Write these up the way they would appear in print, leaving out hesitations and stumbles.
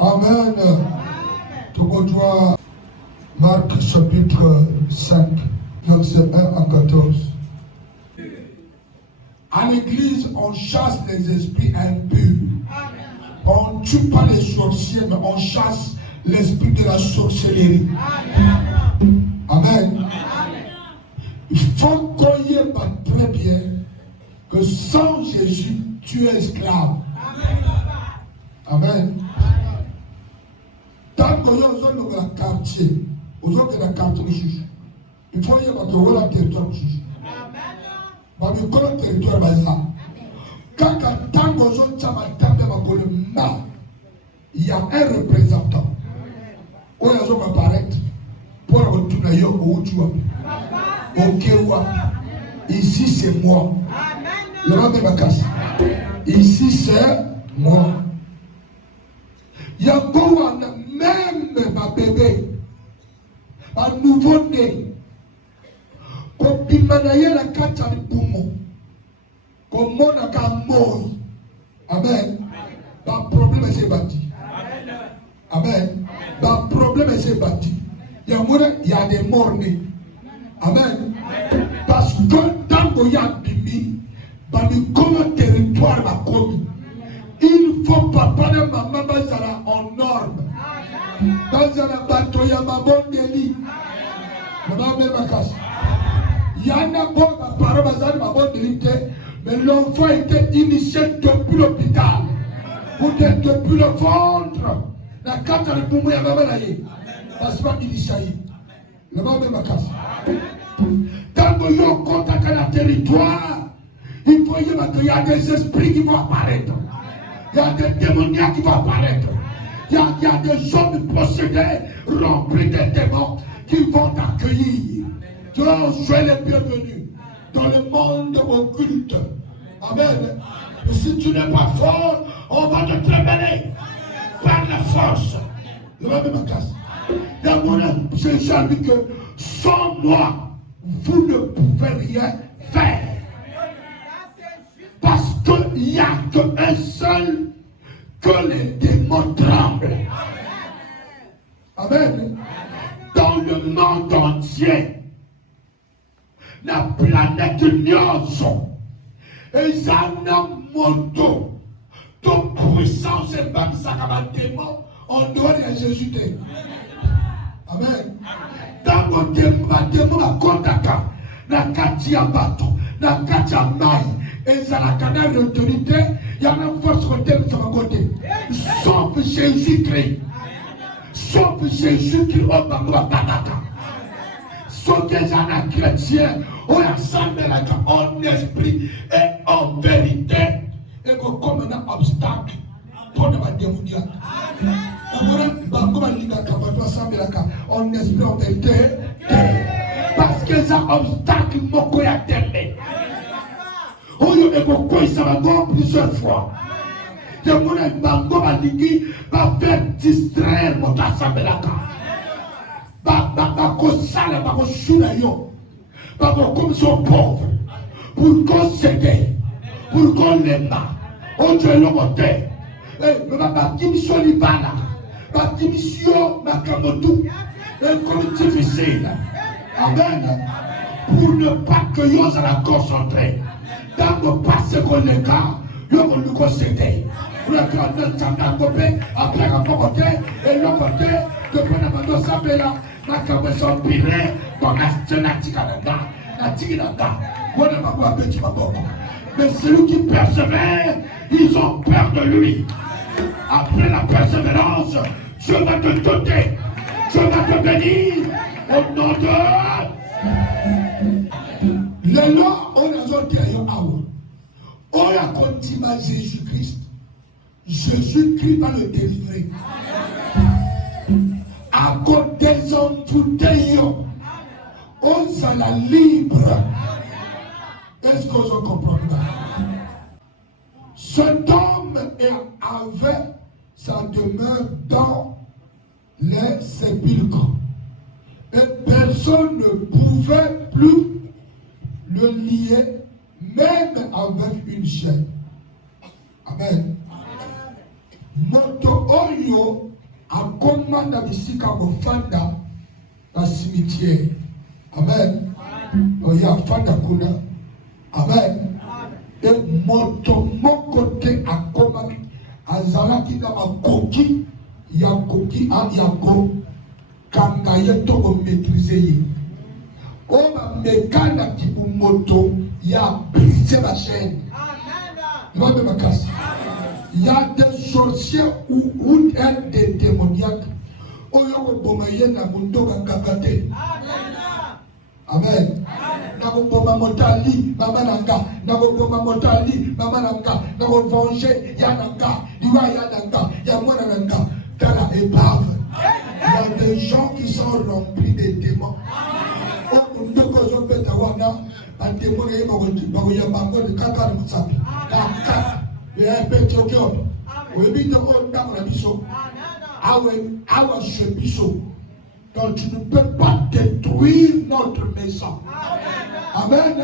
Amen. Tout le monde doit Marc chapitre 5, verset 1 à 14. À l'église, on chasse les esprits impurs. On ne tue pas les sorciers, mais on chasse l'esprit de la sorcellerie. Amen. Il faut qu'on y ait très bien que sans Jésus, tu es esclave. Amen. Tant que nous sommes dans le quartier, nous sommes dans le quartier, il faut y avoir un territoire. Dans le territoire, quand tant que nous sommes dans le mal, il y a un représentant. Où ils vont apparaître pour retourner au Djoua. Ici c'est moi. Le nom de ma casse. Ici c'est moi. Il y a même ma bébé, ma nouveau-né, comme Bimanaye la carte à l'Iboumo, comme mon akamoi. Amen. Pas problème c'est bâti. Amen. Pas problème c'est bâti. Il y a des morts nés. Amen. Parce que tant qu'il y a Bimi, comme un territoire va commis. Il faut papa et maman en norme. Dans un bateau, il y a ma bonne délit. Il y en a bon, ma parole, ma bonne délit, mais l'enfant était initié depuis l'hôpital. Ou depuis le ventre. La carte de Boumou, il y a ma maladie. Parce qu'il initié. Le nom de ma casse. Tant que l'on contacte le territoire, il faut qu'il y a des esprits qui vont apparaître. Il y a des démoniaques qui vont apparaître. Il y a des hommes possédés, remplis de démons, qui vont t'accueillir. Donc, soyez les bienvenus dans le monde occulte. Amen. Et si tu n'es pas fort, on va te trémeler par la force. Le nom de ma casse. J'ai dit que sans moi, vous ne pouvez rien faire. Parce qu'il n'y a qu'un seul que les démons tremblent. Amen. Dans le monde entier, la planète Nyonso, et ça n'a moto, toute puissance et même ça va démon, on doit les Jésus. Amen. Dans le démon à Kondaka, na katia bato, na katia maï, et ça la canal d'autorité, il y a une force côté de son côté. Sauf Jésus-Christ. Sauf Jésus-Christ au Bangla Banaka. Sauf que les gens chrétiens, on assemble en esprit et en vérité. Et comme un obstacle pour ne pas démoniaque. En esprit, en vérité. Parce que ça obstacle moko ya tembe. Oyo eboko isabango plusieurs fois. De mon bango baligi va faire distraire mon assemblaka. Ba kosala ba koshuna yo. Ba comme sont pauvres. Pour qu'on s'aide. Pour qu'on l'aime. On te le côté. Eh, ba kimisho libana. Ba kimisho makamotu. Et comme difficile. Amen. Pour ne pas que vous soyez concentrés. Dans le passé qu'on est là, vous nous concédez. Vous êtes en train de s'appeler, après la côté, et l'autre côté, de prendre la sape là, la caméra pirée, dans la sténatique à la gare, la tigre-là-gare. Vous n'avez pas petit maboko. Mais celui qui persévère, ils ont peur de lui. Après la persévérance, Dieu va te doter, Dieu va te bénir, au nom de... Les lois, on a dit on a continué Jésus-Christ. Jésus-Christ va le délivrer. À côté des hommes, tout est on s'en la libre. Est-ce que vous comprenez? Cet homme avait sa demeure dans les sépulcres. Et personne ne pouvait plus le lier, même avec une chaîne. Amen. moto oyo akomanda bisika kofanda na cimetière. Amen. Oya fanda kuna. Amen. Et moto mokote akomaki azalaki na makoki ya koki yako kanga yeto ko maîtriser ye. O ba mekana ki moto ya briser la chaîne. Amen. Il y a des sorciers ou des démoniaques. Oyo bomaye na mundo kakate. Amen. Nako boma motali mama nanga, nako boma motali mama nanga, nako venger yananga, diwa yananga, ya mwana nanga, dans la épave. Il y a des gens qui sont remplis de démons. Oh mundo ko zo beta wana, un démon est mako ya bango de kaka mutsapi. Kaka, ya petro kyo. Oui, bien on dans la biso. Awa chebiso. Donc tu ne peux pas détruire notre maison. Amen.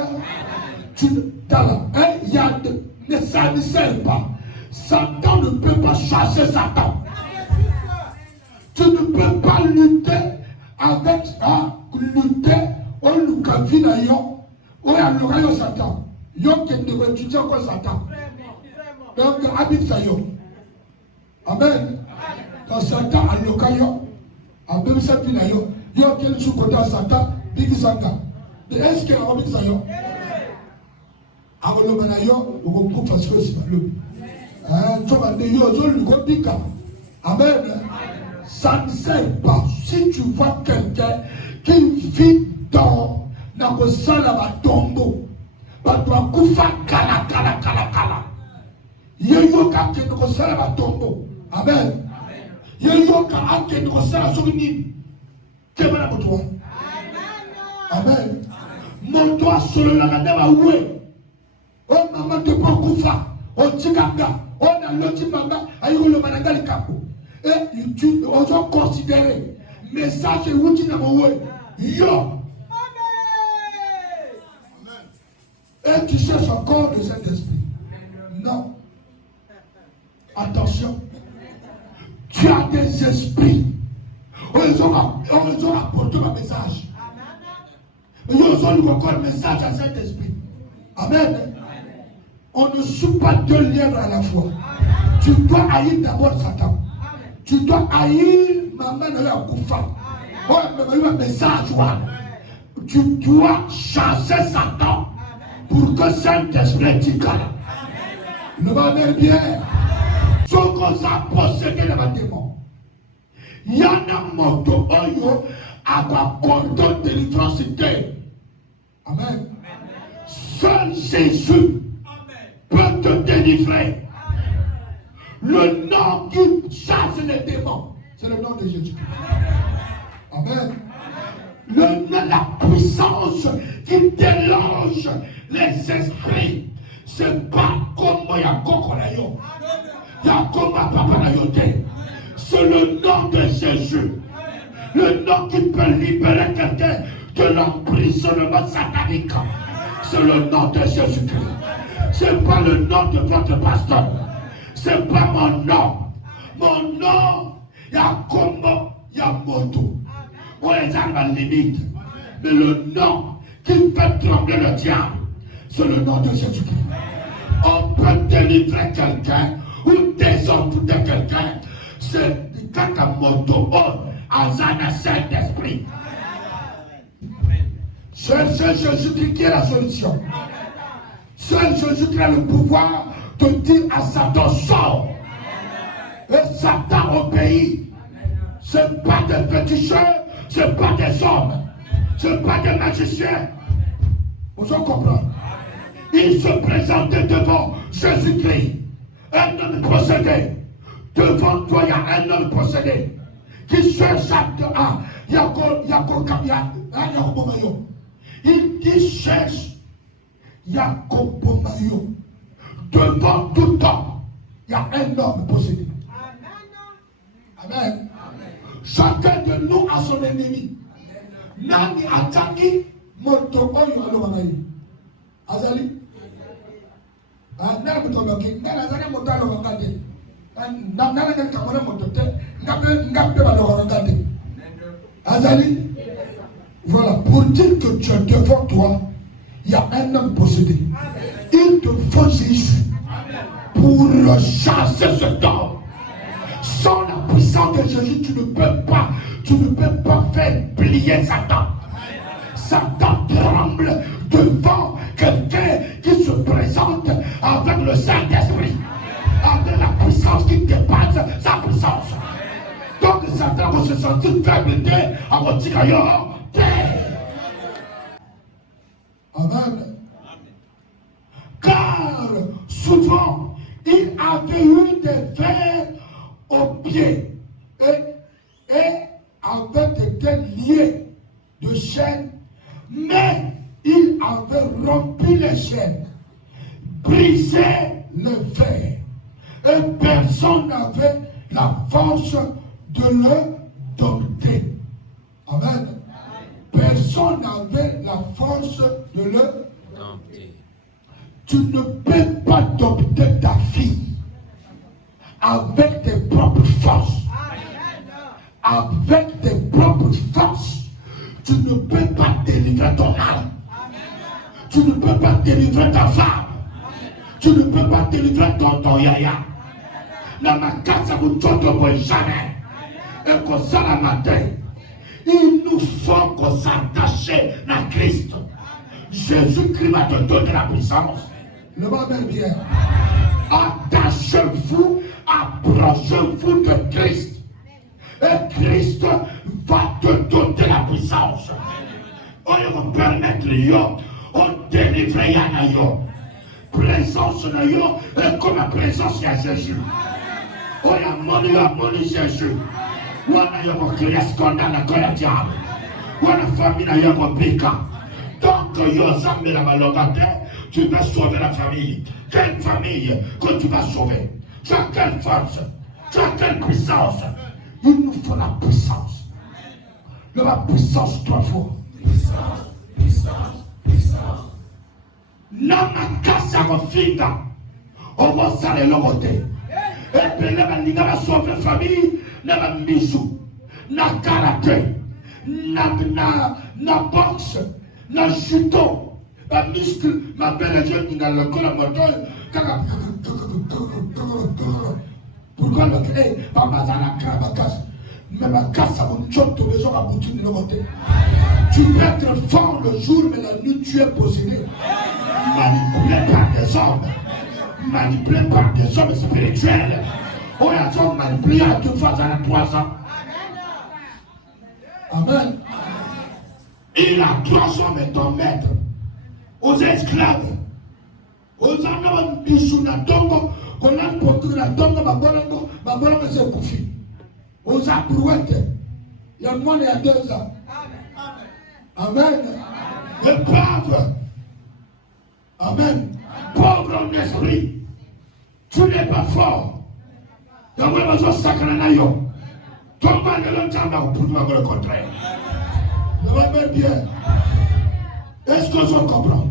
Ça ne sert pas. Satan ne peut pas chasser Satan. Tu ne peux pas lutter avec lutter au Lukavina yo. Ou à l'oreille Satan. Yo qui ne étudier quoi Satan. Donc habite ça yo. Amen. Quand Satan a l'occasion. En même temps, il y a quelqu'un qui est Satan, Big Sanga. Est-ce qu'il y a un Big Sanga? Alors, on va faire ce que Amen. Ça ne sert pas. Si tu vois quelqu'un qui vit dans la salle à tombeau, tu dois koufa kala. Il y a un qui est dans la salle à tombeau. Amen. Yoyoka ake ni kosala soki nini kebana moto wa amen moto asololaka nde bawe o mama te po kufa otikanga ona loti mama ayi koloba na nga likambo e ozo considérer message ewuti na mowe yo et tu cherches encore le Saint-Esprit. Non, attention. Tu as des esprits. Ils ont apporté un message. Ils ont encore un message à cet esprit. Amen. On ne suit pas deux lièvres à la fois. Tu dois haïr d'abord Satan. Tu dois haïr maman de la Koufa. Un message. Tu dois chasser Satan pour que Saint-Esprit t'y calme. Ne m'amène bien. Sont qu'on a possédé les démons. Il y en a moto oyo à quoi condamne délivrance. Amen. Seul Jésus peut te délivrer. Le nom qui chasse les démons, c'est le nom de Jésus. Amen. La puissance qui déloge les esprits, c'est pas comme il y a Kokolayo. C'est le nom de Jésus. Le nom qui peut libérer quelqu'un de l'emprisonnement satanique. C'est le nom de Jésus-Christ. Ce n'est pas le nom de votre pasteur. Ce n'est pas mon nom. Mon nom, il y a Kombo, il y a Moto. On les a la limite. Mais le nom qui fait trembler le diable, c'est le nom de Jésus-Christ. On peut délivrer quelqu'un ou désormais quelqu'un, c'est quand un moto à un Saint-Esprit. Seul Jésus-Christ qui est la solution. Seul Jésus qui a le pouvoir de dire à Satan sort. Et Satan obéit. Ce n'est pas des féticheurs, ce n'est pas des hommes, ce n'est pas des magiciens. Vous en comprenez? Il se présentait devant Jésus-Christ. Un homme possédé. Devant toi, il y a un homme possédé qui cherche à il cherche Yakobomayo. Devant tout homme, il y a un homme possédé. Amen. Chacun de nous a son ennemi. Nani ataki motokoyo alobanayi. Azali. Nani mutoloki. Nani azali motalo wakati. Azali, voilà, pour dire que tu es devant toi, il y a un homme possédé. Il te faut Jésus pour chasser cet homme. Sans la puissance de Jésus, tu ne peux pas faire plier Satan. Satan tremble devant quelqu'un qui se présente avec le Saint-Esprit, avec la puissance qui dépasse sa puissance. Donc Satan va se sentir faiblité à votre ailleurs. Amen. Car souvent, il avait eu des vers aux pieds et avait été lié de chaînes, mais il avait rompu les chaînes, brisé le fer, et personne n'avait la force de le dompter. Amen. Personne n'avait la force de le dompter. Tu ne peux pas dompter ta fille avec tes propres forces. Avec tes propres forces, tu ne peux pas délivrer ton âme. Tu ne peux pas délivrer ta femme. Tu ne peux pas délivrer ton yaya. Dans ma casa, vous ne trouvez jamais. Et qu'on s'en la matin, il nous faut qu'on s'attache à Christ. Jésus-Christ va te donner la puissance. Le va bien. Attachez-vous, approchez-vous de Christ. Et Christ va te donner la puissance. On va permettre yo, on délivre yo. Présence de yo, et comme la présence de Jésus. On a moni Jésus. On a créé scandale à la diable. On a famille à Yabobika. Donc yo zamé la malocataire, tu vas sauver la famille. Quelle famille que tu vas sauver? Tu as quelle force? Tu as quelle puissance? Il nous faut la puissance. La puissance trois fois. Puissance. Nama kasa kofinga. On va s'aller le côté. Et puis les va sauver la famille. Nama bisou. Na karaté. Na boxe. Na judo. Na muscle. Ma belle jeune qui a le corps à moteur. Pourquoi le créer? Papa Zana Krabakas. Mais ma casse à mon job, tu as besoin de boutique de côté. Tu peux être fort le jour, mais la nuit tu es possédé. Manipulé par des hommes. Manipulé par des hommes spirituels. On a des hommes manipulés à 2 fois à 3 ans. Amen. Il a 3 hommes et ton maître. Aux esclaves. Aux hommes bisous na tongo. On a pour la tongo, ma bonne c'est Koufi. Aux aprouettes. Il y a moins il y a 2 ans. Amen. Le pauvre. Amen. Pauvre en esprit. Tu n'es pas fort. Il y a moins besoin de sacré naïo. Ton mal de l'entendre pour nous le contraire. Je vais bien. Est-ce que je comprends?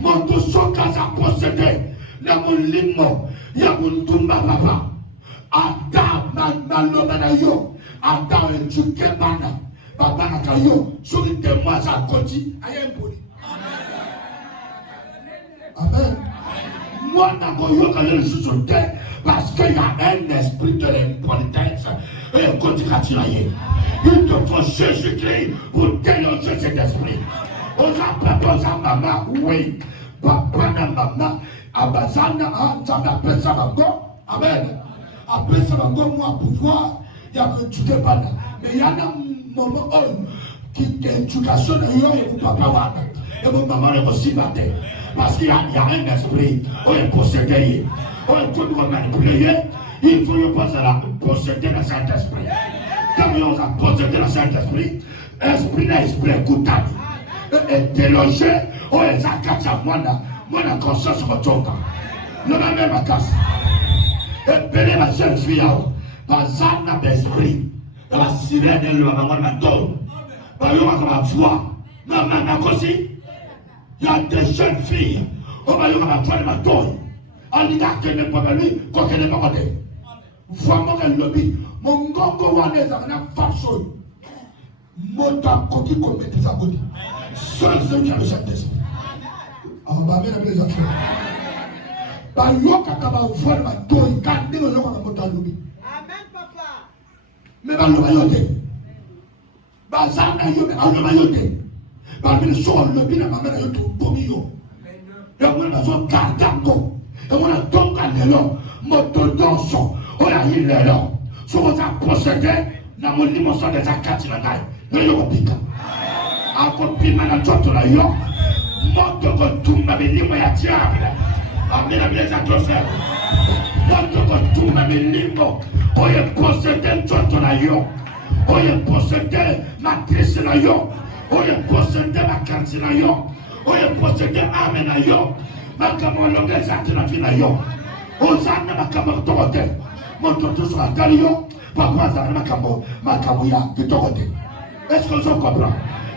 Mon tout son cas a possédé. Dans mon limo. Il y a mon tumba papa. Adam malobanayo. Adam éduqué bana. Papa nakayo. Sur une témoignage à côté. Ayempoli. Amen. Moi, n'aboyo quand je suis sur terre. Parce qu'il y a un esprit de l'impolitesse. Et on continue à tirer. Il te faut Jésus-Christ pour dénoncer cet esprit. On a papa, on a maman, oui. Papa, maman. Abazana, ça m'appelle ça bango. Amen. Après ça bango, moi, pouvoir, il y a que tu te parles. Mais il y a un moment qui est éducation et mon papa, et mon maman est aussi battu. Parce qu'il y a un esprit, on est possédé. On est tout manipulé. Il faut posséder le Saint-Esprit. Comme on a possédé le Saint-Esprit, esprit écoutable. Et délogé, on est à 4 mois. Moi, la conscience me toque. Le même ma casse. Et péler la jeune fille, par ça, n'a d'esprit. Dans la sirène, elle va m'avoir ma donne. Par exemple, ma voix. Maman, aussi. Il y a des jeunes filles. On va y avoir ma voix de ma donne. On dit que n'est pas lui, quoi qu'elle n'est pas côté. Vraiment le lobby. Mon gongo wane zana façon. Mota koki commettre sa body. Seul ceux qui ont le Saint-Esprit. Ah bah mesdames les enfants. Bah yoka kaba voir ma toi kande no yoka mota lobby. Amen papa. Mais bah lo bayote. Bah zana yo mais lo bayote. Bah le so lobby na mama yo to bomi yo. Et on a besoin cardango. Et on a donc à l'élo. Moto donso. On a eu l'élo. Si on a procédé, na mon dimension des akati na ngai. Yo pika. Ako pima na toto na yo. Moto ko tumba milimo ya diable. Amina bien attention. Moto ko tumba milimo. Oye procédé toto na yo. Oye procédé matrice na yo. Oye procédé makati na yo. Oye procédé ame na yo. Makamo longe zati na fina yo. Ozana makamo tokote. Moto to so atali yo. Papa zana makamo ya tokote. Est-ce que je comprends?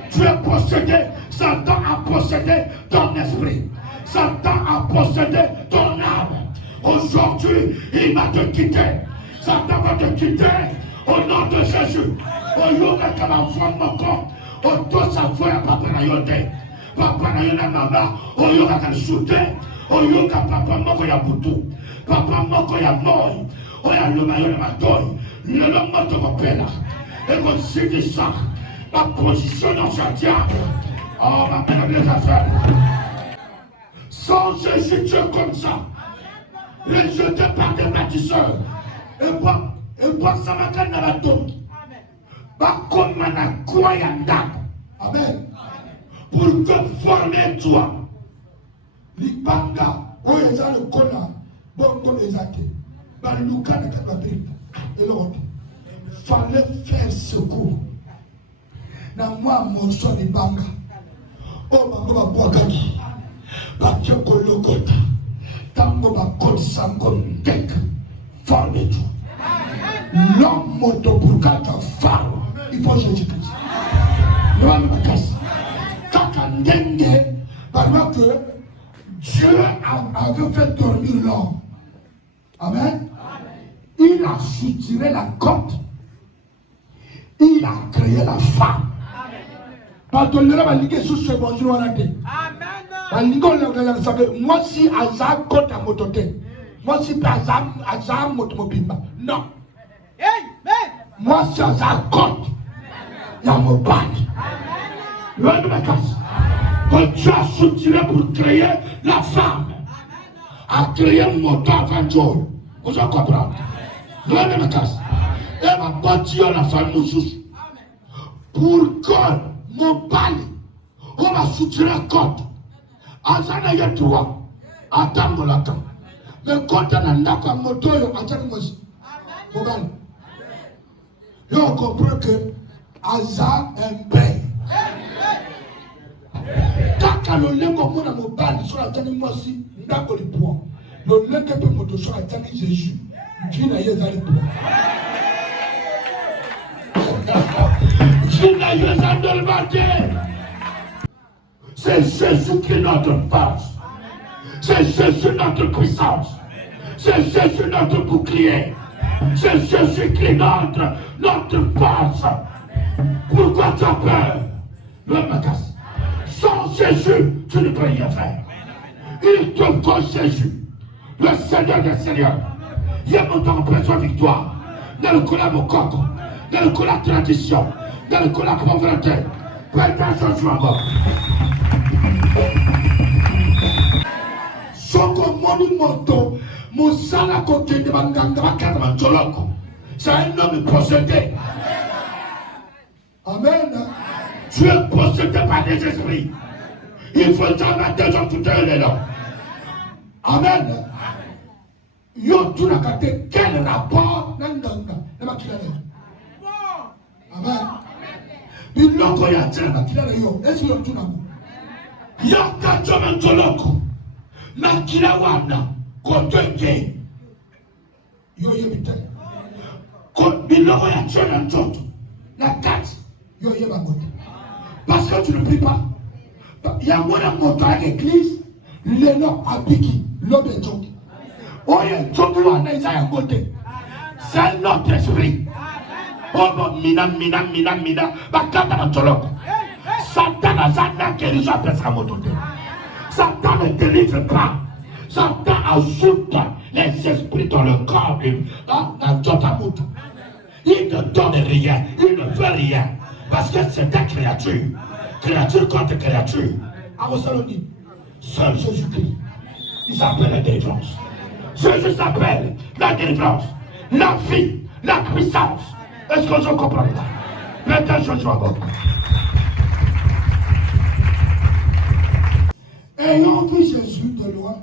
Tu es possédé, Satan a possédé ton esprit. Satan a possédé ton âme. Aujourd'hui, il va te quitter. Satan va te quitter au nom de Jésus. Au yoga kama mfano ko, au to sa foya papa na yote. Papa na yona mama, au yoga kan shute, au yoga papa moko ya butu. Papa moko ya moi, au ya luma yona matoi. Le lomo to kopela. Et qu'on signe ça. Ma position dans ce diable. Oh, ma mère, les affaires. Sans Jésus, tu es comme ça. Rejeté par des bâtisseurs. Et moi, ça m'a donné la tombe. Comme un croyant. Amen. Pour te former, toi. L'Ibanga, où est le Kona, bon, comme les athées. Balouka, la Bible. Et l'autre. Fallait faire secours. Na moi mon son de banga o bango ba bwakaki ba tchoko lokota tango ba koti sango ndek formé tout l'homme moto pour kata faro il faut Jésus-Christ l'homme ma casse kaka ndenge parce que Dieu avait fait dormir l'homme. Amen. Il a soutiré la côte. Il a créé la femme. Moi si Azam côte à mototé. Moi si Azam motomobimba. Non. Moi si Azam côte. Il y a mon bac. Quand Dieu a soutiré pour créer la femme, a créé un moteur avant Dieu. Vous en comprenez? L'homme de casse. Et ma bâti la femme nous sous. Pour que mon pali, on va soutirer la côte. Azana y a droit. Attends la temps. Mais quand on a un d'accord moteur, attends-moi. Et on comprend que Azar est un bain. Quand le lait comme on a mon pali sur la tête de moi aussi, d'accord le poids. Le lait que peut me sur la tête de Jésus, Dieu n'a pas le poids. C'est Jésus qui est notre force. C'est Jésus notre puissance. C'est Jésus notre bouclier. C'est Jésus qui est notre force. Pourquoi tu as peur? Le magasin. Sans Jésus, tu ne peux rien faire. Il te faut Jésus, le Seigneur des Seigneurs. Il y a mon temps de victoire. Dans le coup mon coq. Dans le coup la tradition. Dans le coup la pauvreté. Prête Joshua mort. Soko moni moto. Moussala côté de Banganga Bakadama Toloko. C'est un homme possédé. Amen. Tu es possédé par des esprits. Il faut t'en mettre des gens tout à l'heure. Amen. Yo tu n'as qu'à quel rapport n'endanga. Amen. Il loko ya tena kila yo. Est-ce que tu n'as pas? Ya kachoma toloko. Na kila wana kotoke. Yo yebite. Ko biloko ya tena ntoto. Na kati yo yeba moto. Parce que tu ne pries pas. Il y a moins de moto à l'église. Le nom à Biki. L'homme de Djok. Oh, il y a Djok à côté. C'est un autre esprit. Oh bon, mina. Satan a Satan qui est sa moto. Satan ne délivre pas. Satan ajoute les esprits dans le corps. Il ne donne rien. Il ne fait rien. Parce que c'est des créatures. Créature contre créature. À Thessalonique, seul Jésus-Christ, il s'appelle la délivrance. Jésus s'appelle la délivrance. La vie, la puissance. Est-ce que je comprends là? Peut-être je joue encore. Ayant vu Jésus de loin,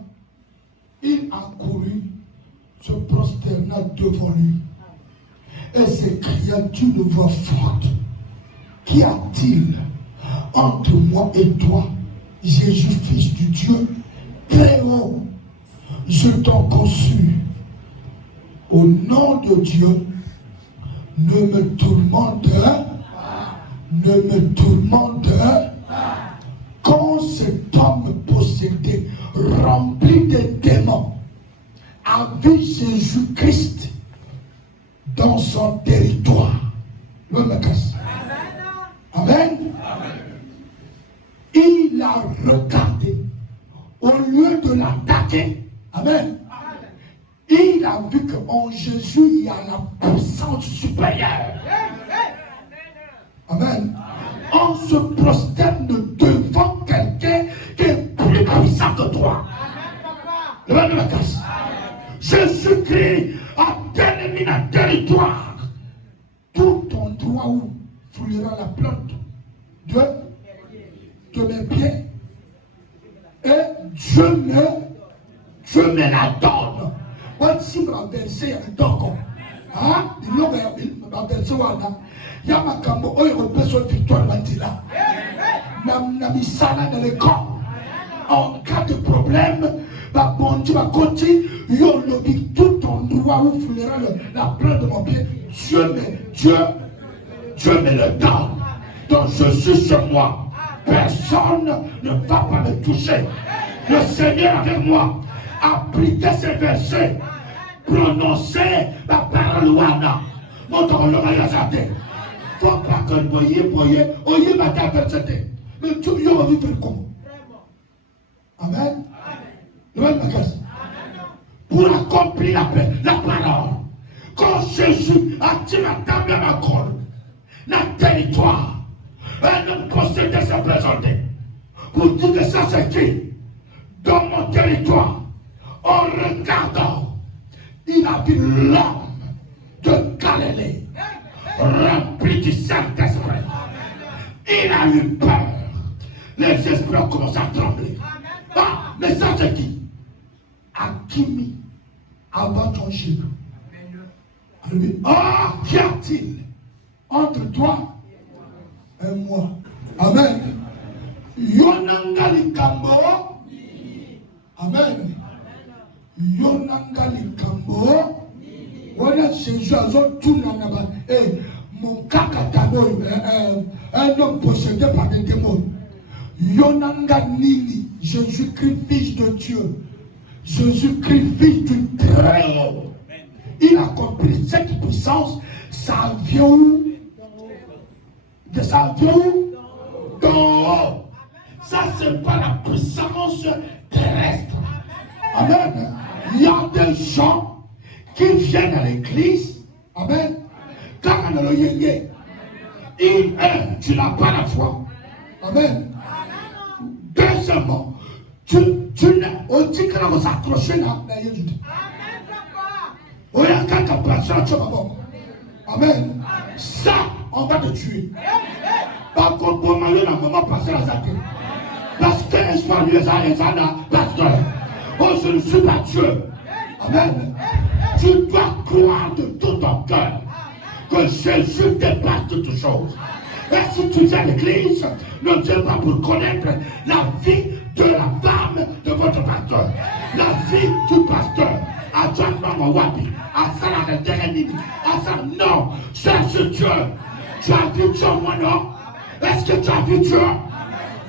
il accourut, se prosterna devant lui et s'écria d'une voix forte: Qu'y a-t-il entre moi et toi, Jésus, fils du Dieu très haut? Je t'en conçus. Au nom de Dieu, ne me tourmente pas. Ne me tourmente pas. Quand cet homme possédé, rempli de démons, a vu Jésus-Christ dans son territoire. Amen. Il a regardé. Au lieu de l'attaquer, amen, il a vu qu'en Jésus, il y a la puissance supérieure. Amen. On se prosterne devant quelqu'un qui est plus puissant que toi. Jésus-Christ a déterminé un territoire. Tout endroit où foulera la plante de mes pieds. Et Dieu me la donne. Si je vais verser un dogo, il va verser un Yamakambo, il y a une personne victoire là. Namisala dans le corps. En cas de problème, bon Dieu va continuer. Tout endroit où foulera la plante de mon pied, Dieu me le donne. Donc je suis sur moi. Personne ne va pas me toucher. Le Seigneur avec moi. Appliquez ces versets. Prononcez la parole ouana. Montre le réalisate. Il ne faut pas que vous voyez ma verset. Mais tout le monde vivre comme. Amen. Pour accomplir la parole. Quand Jésus a dit la table à ma corde, le territoire, un homme possédé s'est présenté. Pour dire que ça c'est qui? Dans mon territoire, en regardant, il a vu l'homme de Galilée, rempli du Saint-Esprit. Il a eu peur. Les esprits ont commencé à trembler. Ah, mais ça c'est qui? Akimi, avant ton gîte. Ah, qu'y a-t-il entre toi et moi? Amen. Yonangali Kambo. Amen. Yonangali Kambo. Voilà Jésus a tout là-bas. Et mon kakatano, un homme possédé par des démons. Yonanga Nini, Jésus-Christ, fils de Dieu. Jésus-Christ, fils du Très-Haut. Il a compris cette puissance, ça vient où? Ça vient où? D'en haut. Ça, c'est pas la puissance terrestre. Amen. Il y a des gens qui viennent à l'église. Amen. Quand on a le yéyé, tu n'as pas la foi. Amen. Deuxièmement, tu n'as on dit que vous accrochez là. Amen. Ça, on va te tuer. Par contre, pour moi, il y a un moment passé à Zate. Parce que l'espoir lui est pasteur. Oh, je ne suis pas Dieu. Amen. Tu dois croire de tout ton cœur que Jésus dépasse de toutes choses. Et si tu viens à l'église, ne viens pas pour connaître la vie de la femme de votre pasteur. La vie du pasteur. À John Wabi, à Salah de Terenini, à ça, non, cherche Dieu. Tu as vu Dieu, moi non? Est-ce que tu as vu Dieu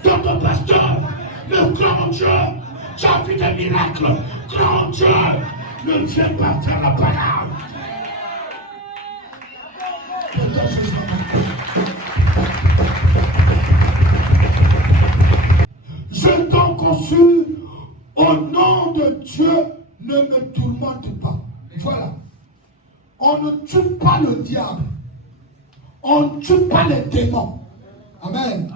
dans ton pasteur? Le grand Dieu, tu as vu des miracles. Grand Dieu, ne viens pas faire la parole. ne me tourmente pas. Voilà. On ne tue pas le diable. On ne tue pas les démons. Amen.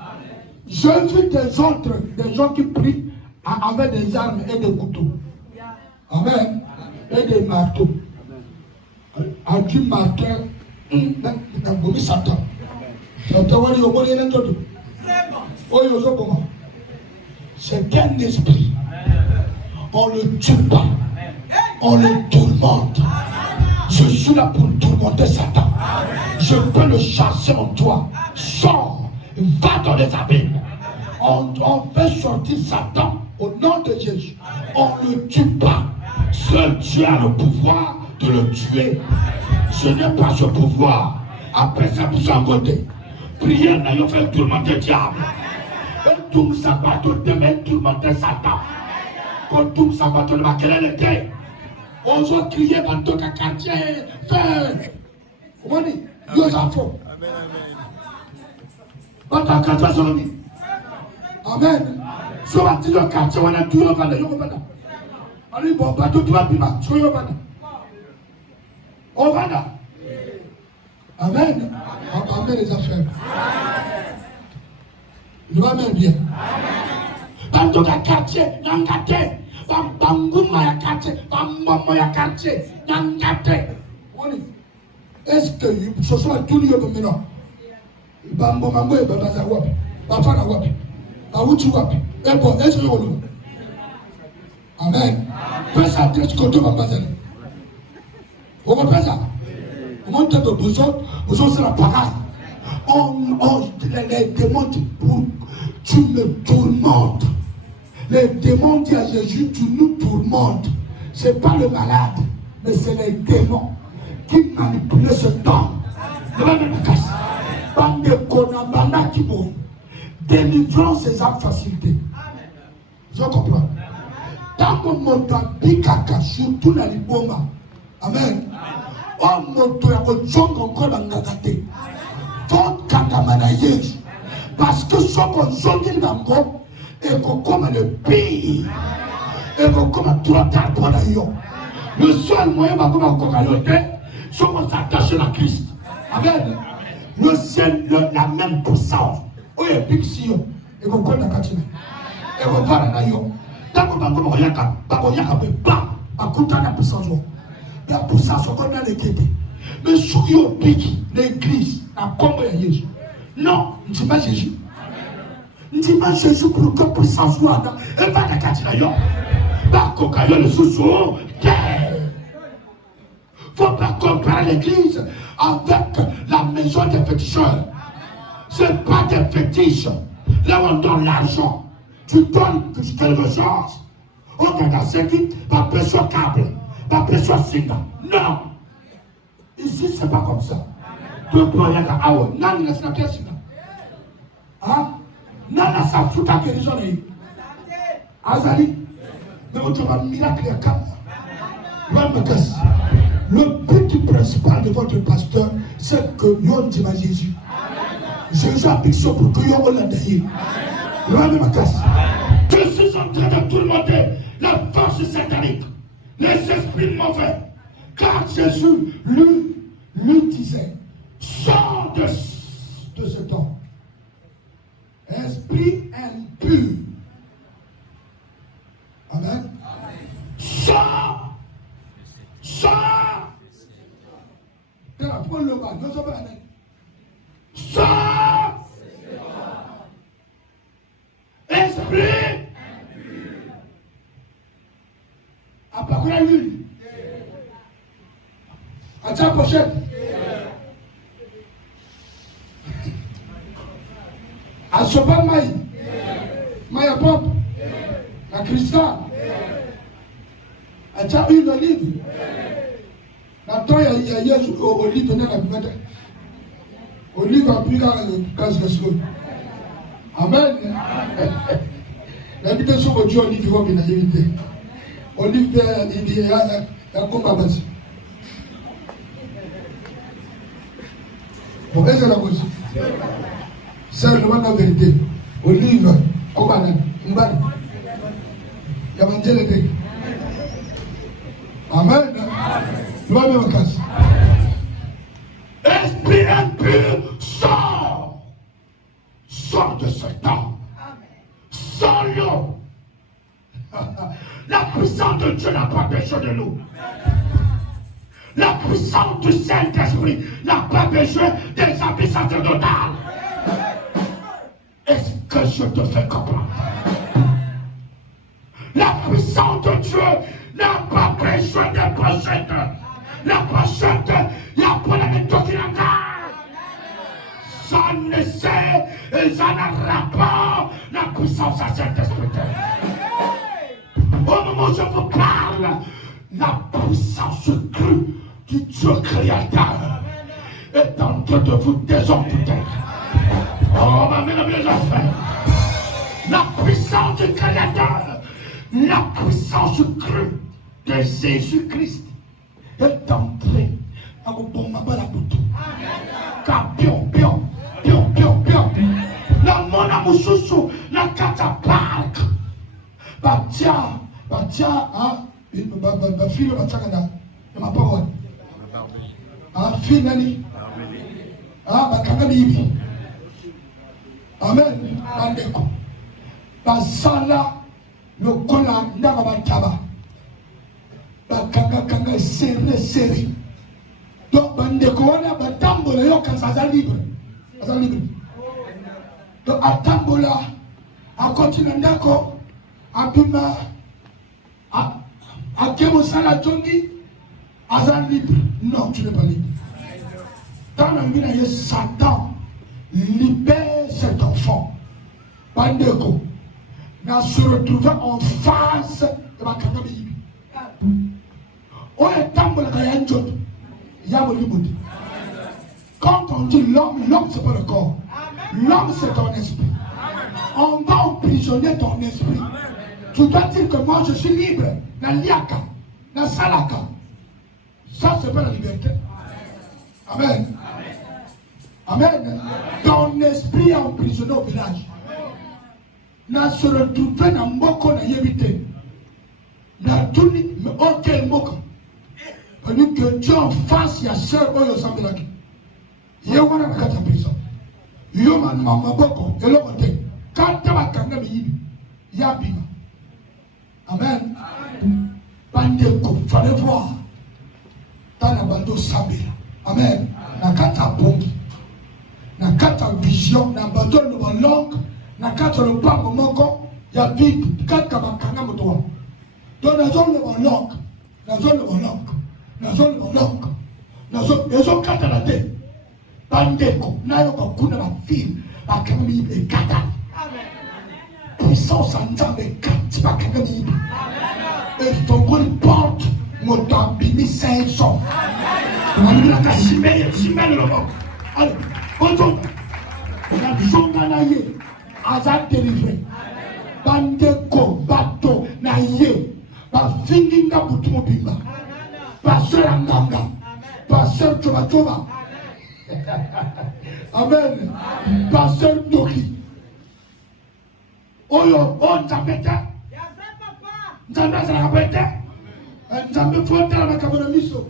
J'ai vu des autres, des gens qui prient avec des armes et des couteaux. Amen. Et des marteaux. A du marteau, Satan. C'est qu'un esprit. On ne le tue pas. On le tourmente. Je suis là pour tourmenter Satan. Je peux le chasser en toi. Sors, va dans les abîmes. On fait sortir Satan au nom de Jésus. On ne le tue pas. Seul Dieu a le pouvoir de le tuer. Je n'ai pas ce pouvoir. Après ça, vous en côté. Prière n'a pas fait tourmenter le diable. Et tout ça va tout demain tourmenter Satan. Quand tout ça va tout le monde, quelle était? On va crier dans tout le quartier. Fais. Comment dit? Dieu s'en fout. Dans le quartier, c'est le Amen. So what is your catch? When I do your father, you go better. Ali Boba to do a bima, so your father. Oh, father. Amen. Amen les affaires. Il va même bien. Dans tout le quartier, n'engagez. Bambuma ya quartier, bambama ya quartier, n'engagez. Est-ce que ce soit tout le monde maintenant? Bambama et Babaza Wapi, Bafana Wapi. Amen. Fais ça, tu es côté de Babazali. Vous comprenez ça? Comment tu as besoin de la pareille? Les démons, tu me tourmentes. Les démons disent à Jésus, tu nous tourmentes. Ce n'est pas le malade, mais c'est les démons qui manipulent ce temps. Bande de Konabanda qui boum. Délivrance et sa facilité. Je comprends. Tant qu'on monte à Bikaka, surtout dans les bombes. Amen. On monte à Kodjong encore dans Nagate. Faut Kakamana Yesh. Parce que ce qu'on zongue dans Go, et qu'on comme le pays, et qu'on comme trop tard pour l'ailleurs. Le seul moyen de faire c'est qu'on s'attache à Christ. Amen. Le ciel, la même puissance. Oui, Pixio, et vous connaissez la cantine. Et vous parlez d'ailleurs. Tant que vous avez pas, à côté de la puissance. La puissance, on a les quêtes. Mais sur le pic, l'église, à combien de Jésus? Non, ne dis pas Jésus. Ne dis pas Jésus pour que puissance soit là. Et pas la cantine d'ailleurs. Pas qu'on caille le sous-sous. Il ne faut pas comparer l'église avec la maison des féticheurs. Ce n'est pas des fétiches. Là où on donne l'argent, tu donnes quelque chose. On a ce qui va passer câble, va passer signe. Non. Ici, ce n'est pas comme ça. Tu peux rien à Awa. Non, il n'y a pas de signe. Hein? Non, il ça fout à quel genre. Azali. Mais on trouve un miracle à cap. Le but principal de votre pasteur, c'est que nous disons à Jésus. Jésus a pixé pour que nous l'ayons d'ailleurs. Je suis en train de tourmenter la force satanique, les esprits mauvais. Car Jésus lui disait, sors de ce temps. Esprit impur. Amen. Sors. Sors. Prends le bas. Nous sommes amen. Sors. Esprit. À part la lune. À ta prochaine. À Sopan Maï. Maya Pop. À Christa. À ta une olive. Maintenant, il y a olive dans la bumette. Olive a pris la casse. Amen. L'invitation de Dieu, olive va bien éviter. Olive, il y a un combat basi. Bon, est-ce que la cause? C'est le la vérité. Olive, combat, il y a mangé le thé. Nous allons à casa. Esprit impur, sors. Sors de ce temps. Sors-le. La puissance de Dieu n'a pas besoin de nous. La puissance du Saint-Esprit n'a pas besoin des habits sacerdotales. Est-ce que je te fais comprendre? La puissance de Dieu n'a pas besoin des prophètes. La prophète, il y a pas la méthode qui n'a pas. Ça ne sait et ça n'a rapport la puissance à Saint-Esprit. Au moment où je vous parle, la puissance crue du Dieu créateur est en train de vous désorbiter. Oh, ma mère, les affaires. La puissance du créateur, la puissance crue de Jésus-Christ est entrée à vous bomber la bouton. Car pion, pion, pion, pion, pion. La mona mususu, la catapulte. Batia, hein, fille de Tchakana, ma parole. Ah, fille Nani. Ah, Bakanabi. Amen. Bandeko. Basala, le kola, Narabataba. Bakanga, serré. Donc, Bandeko, on a Batambola, Yokan, ça libre. Ça libre. Donc, à Tambola, à continent d'accord. Abima, à Kemosala Tongi, Azan libre. Non, tu n'es pas libre. Dans la vie, il y a Satan, libère cet enfant. Bandeko, n'a se retrouvé en face de ma Kanabi. On est tambour de Kayanjot, Yabolibudi. Quand on dit l'homme, c'est pas le corps. L'homme, c'est ton esprit. On va emprisonner ton esprit. Tu dois dire que moi je suis libre. Na liaka, na salaka. Ça c'est pas la liberté. Amen. Amen. Ton esprit est emprisonné au village. Na se retrouver na mboko na yebite. Na tuni ok mboko. Parce que Dieu en face, il y a sœur Oyo Sambelaki. Il y a un kata prison. Il y a un mamboko. Et l'autre côté. Quand tu vas kanga bibi, il y a bima. Amen. Bandeko, fallait voir. Dans la bando Sambela. Amen. Na kata bongi. Na kata vision. Na bando le langue. Na kata le pango moko. Il y a vide. Kata bakanga motoa. Donc na zone le langue. Na zone le langue. Na zone le langue. Na zone. Na zone kata la tête. Bandeko. Na yo bakuna ba fille. Bakanga bibi e kata. Puissance en temps de quatre bakangami. Et ton groupe porte mon tambini 500. On a chimé le mot. Allez, bonjour. La zonganaye, azat délivré. Bandeko, bateau, naye. Ba finginga butumo bimba. Pasteur Anganga. Pasteur Toba. Amen. Pasteur Doki. Oyo, on t'appelle. Nzambe azalaka Nzambe fotela makambo miso.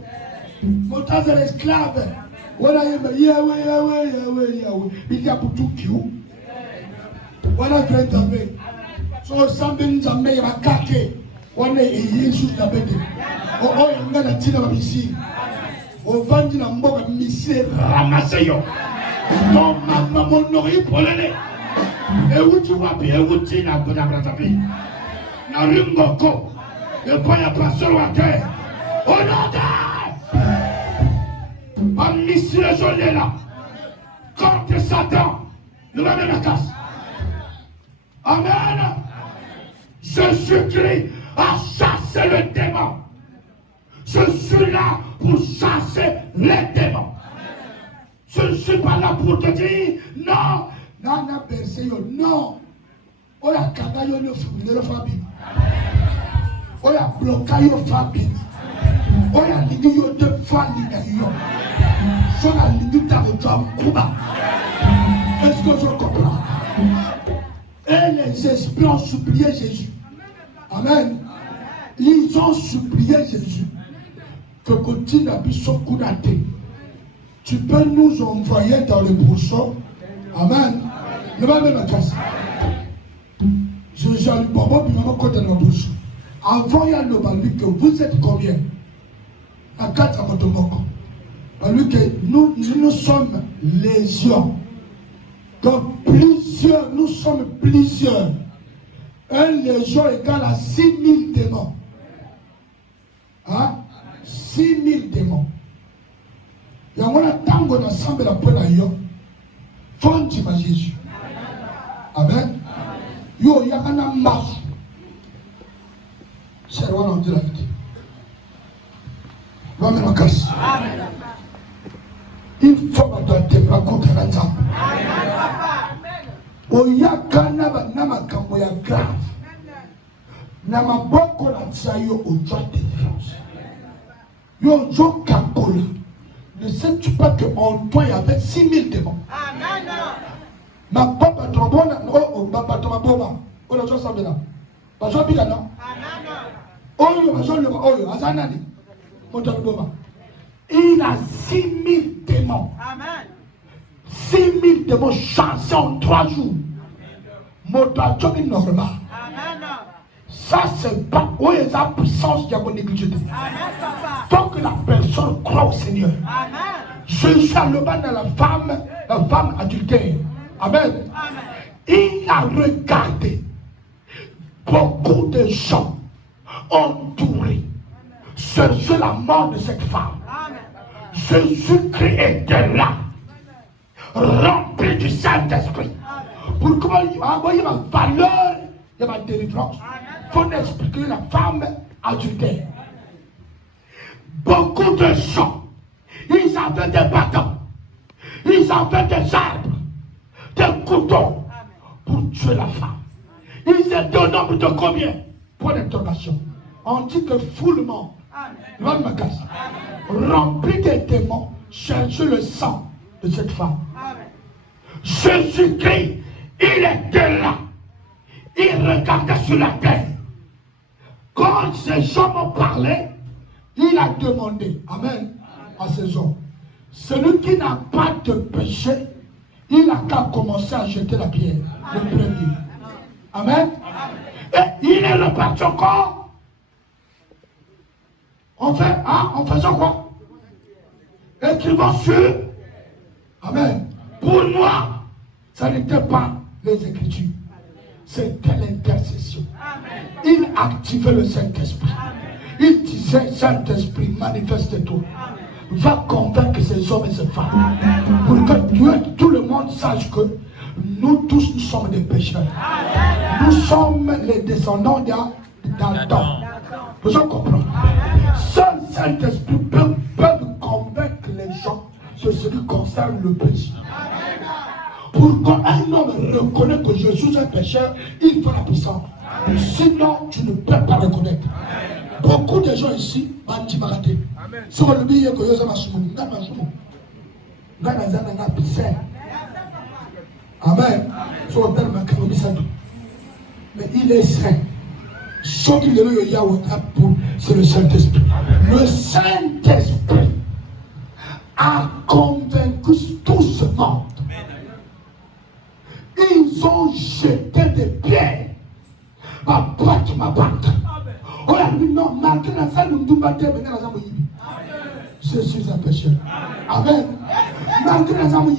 Moto azala esclave. Wana yemba yawe. Bilia butukiu. Wana vre Nzambe. So sambe Nzambe ya bakake. Wana Yesu Nzambe de. Oyo nga na tina ba misi. Ovandi na mboka misi ramase yo. Non mama monori polele. Et où tu vas bien, où tu n'as pas d'abri. Na ringoko. Et pas y'a pas seul à terre. Au nom de. Pas missi les journées là. Contre Satan. Nous va mettre la casse. Amen. Jésus-Christ a chassé le démon. Je suis là pour chasser les démons. Je ne suis pas là pour te dire non. Nana berse yo non. Oya kanga yo no fumile fabi. Oya bloka yo fabi. Oya ligi yo de fali na yo. So na ligi ta de Kuba. Est-ce que je comprends? Et les esprits ont supplié Jésus. Amen. Ils ont supplié Jésus. que continue à son coup d'athée. Tu peux nous envoyer dans le brousseau. Amen. Ne va même à casse. Je suis allé pour moi, puis maman côté dans le brousseau. Avant, il y a le balbu que vous êtes combien? À 4 à votre moko. Balbu que nous sommes légions. Donc plusieurs, nous sommes plusieurs. Un légion égale à 6000 démons. Hein? 6000 démons. Et on a tant qu'on ensemble la peine à yo. Fonti ma Jésus. Amen. Yo, il y a un marche. C'est loin en direct. Amen. Il faut que tu me racontes un exemple. Oyakana banama kamoya grave. Nama boko la tsayo au droit de défense. Yo jo kakola. Ne sais-tu pas qu'en toi il y avait 6000 démons? Amen. Ma papa trombona, oh, ma papa trombona. Oh, la chose semble là. Pas ça bien non? Amen. Oh, ma chose le oh, azanani. Motaboma. Il a 6000 démons. Amen. 6000 démons chassés en 3 jours. Moto est normal. Ça, c'est pas où est la puissance diabolique. Il faut que la personne croit au Seigneur. Jésus a le bas de la femme adultère. Amen. Il a regardé beaucoup de gens entourés. C'est la mort de cette femme. Jésus-Christ était là, rempli du Saint-Esprit. Pour comment il ma valeur de ma délivrance, il faut expliquer la femme adultère. Beaucoup de gens, ils avaient des bâtons, ils avaient des arbres, des couteaux pour tuer la femme. Ils étaient au nombre de combien? Point d'interrogation. On dit que foulement, rempli des démons, chercher le sang de cette femme. Jésus-Christ, il était là. Il regardait sur la terre. Quand ces gens m'ont parlé, il a demandé, amen, à ces hommes. Celui qui n'a pas de péché, il n'a qu'à commencer à jeter la pierre, le premier. Amen. Et il est reparti encore. On faisait quoi? Écrivant sur. Amen. Pour moi, ça n'était pas les Écritures. C'était l'intercession. Il activait le Saint-Esprit. Il disait, Saint-Esprit, manifeste-toi. Va convaincre ces hommes et ces femmes. Pour que tout le monde sache que nous tous, nous sommes des pécheurs. Nous sommes les descendants d'Adam. Vous comprenez? Seul Saint-Esprit peut convaincre les gens de ce qui concerne le péché. Pour qu'un homme reconnaisse que je suis un pécheur, il faut la puissance. Sinon, tu ne peux pas reconnaître. Beaucoup de gens ici, Bandi Maraté. Si on oublie que je suis un Amen. Mais il est saint. Ce qu'il est c'est le Saint-Esprit. Le Saint-Esprit a convaincu tout ce monde. Ils ont jeté des pierres. Ma boîte. Oh non, malgré la salle, nous devons battre. Je suis un pécheur. Amen. Malgré la salle, je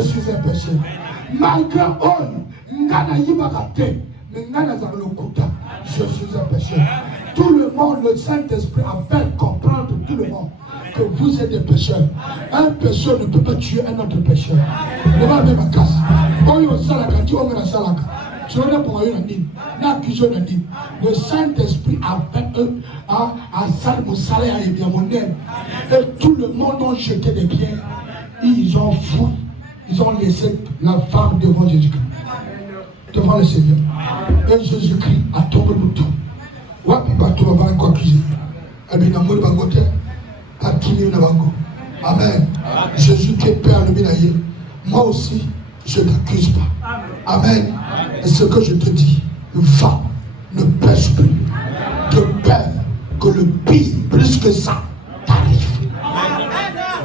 suis un pécheur. Malgré je suis un pécheur. Tout le monde, le Saint-Esprit a fait comprendre tout le monde que vous êtes des pécheurs. Un pécheur ne peut pas tuer un autre pécheur. Ne va même à casse. Le Saint-Esprit a fait à Salmo Salé à Ebiamonen. Et tout le monde a jeté des pierres. Ils ont fou. Ils ont laissé la femme devant Jésus-Christ. Devant le Seigneur. Et Jésus-Christ a tombé le tout. Amen. Jésus qui est Père le Minaye. Moi aussi, je ne t'accuse pas. Amen. Et ce que je te dis, va, ne pêche plus. De peur que le pire que ça t'arrive.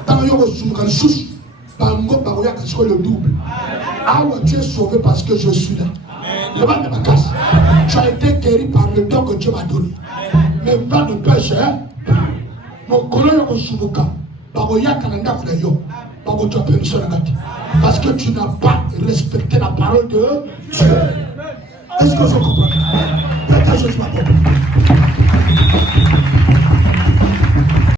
Dans le double. Ah ouais, tu es sauvé parce que je suis là. Le mal de ma casse. Tu as été guéri par le don que Dieu m'a donné. Mais va ne pêche, hein. Mon collègue au Subuka. Parce que tu n'as pas respecté la parole de Dieu. Est-ce que vous comprenez? Prêtez attention, ma